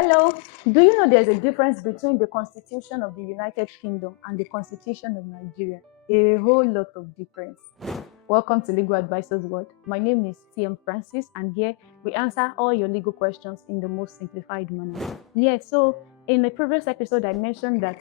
Hello, do you know there's a difference between the Constitution of the United Kingdom and the Constitution of Nigeria? A whole lot of difference. Welcome to Legal Advisors World. My name is TM Francis, and here we answer all your legal questions in the most simplified manner. So in the previous episode, I mentioned that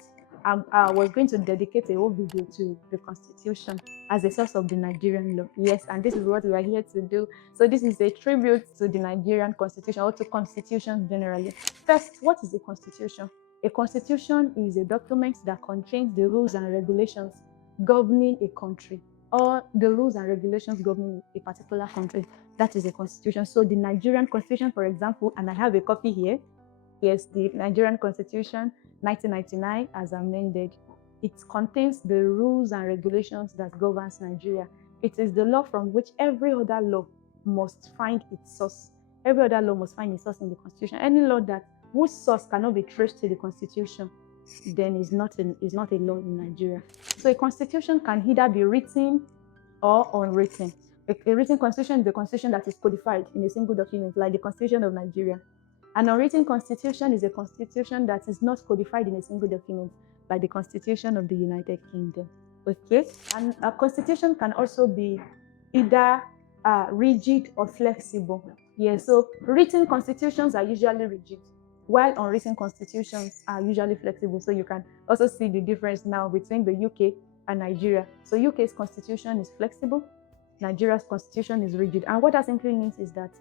I was going to dedicate a whole video to the Constitution as a source of the Nigerian law. Yes, and this is what we are here to do. So this is a tribute to the Nigerian Constitution, or to constitutions generally. First, what is a constitution? A constitution is a document that contains the rules and regulations governing a country, or the rules and regulations governing a particular country. That is a constitution. So the Nigerian Constitution, for example, and I have a copy here. Yes, the Nigerian Constitution 1999 as amended. It contains the rules and regulations that governs Nigeria. It is the law from which every other law must find its source. Every other law must find its source in the Constitution. Any law whose source cannot be traced to the Constitution, then is not a law in Nigeria. So a constitution can either be written or unwritten. A written constitution is a constitution that is codified in a single document, like the Constitution of Nigeria. An unwritten constitution is a constitution that is not codified in a single document, like the Constitution of the United Kingdom. Okay? And a constitution can also be either rigid or flexible. So written constitutions are usually rigid, while unwritten constitutions are usually flexible. So you can also see the difference now between the UK and Nigeria. So UK's constitution is flexible, Nigeria's constitution is rigid. And what that simply means is that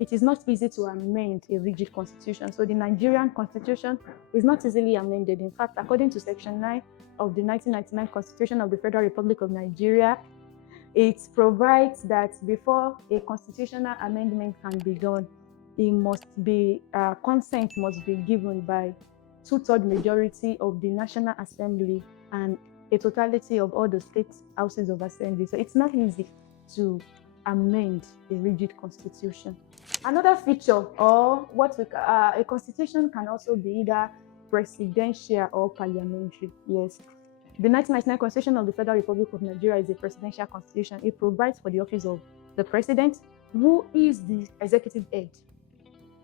it is not easy to amend a rigid constitution. So the Nigerian constitution is not easily amended. In fact, according to Section 9 of the 1999 Constitution of the Federal Republic of Nigeria, it provides that before a constitutional amendment can be done, consent must be given by 2/3 majority of the National Assembly and a totality of all the state houses of assembly. So it's not easy to amend a rigid constitution. Another feature, or a constitution can also be either presidential or parliamentary. Yes. The 1999 Constitution of the Federal Republic of Nigeria is a presidential constitution. It provides for the office of the president, who is the executive head.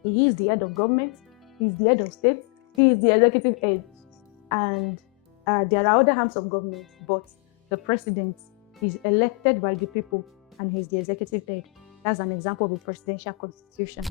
He is the head of government, he is the head of state, he is the executive head. And there are other arms of government, but the president is elected by the people and he's the executive head. That's an example of a presidential constitution.